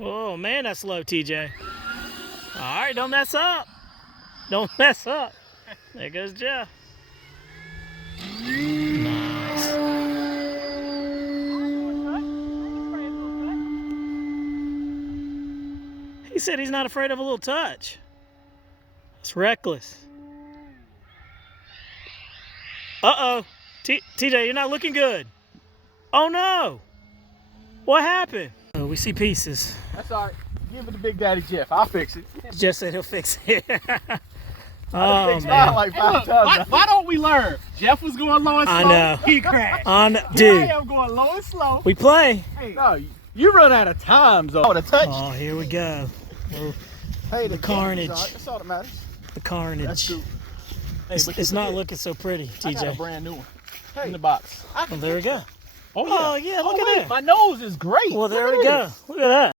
Oh, man, that's low, TJ. All right, don't mess up. Don't mess up. There goes Jeff. Nice. He said he's not afraid of a little touch. It's reckless. Uh-oh. TJ, you're not looking good. Oh, no. What happened? Oh, we see pieces. That's all right. Give it to Big Daddy Jeff. I'll fix it. Jeff said he'll fix it. Oh, man. Like why don't we learn? Jeff was going low and slow. I know. He crashed. Dude. I am going low and slow. We play. Hey, no, you run out of time, though. To touch. Oh, here we go. Hey, the carnage. Right. That's all that matters. The carnage. That's cool. Hey, it's not looking so pretty, TJ. I got a brand new one in the box. Well, there we go. Oh, yeah. Oh, yeah, look at that. My nose is great. Well, there we go. Look at that.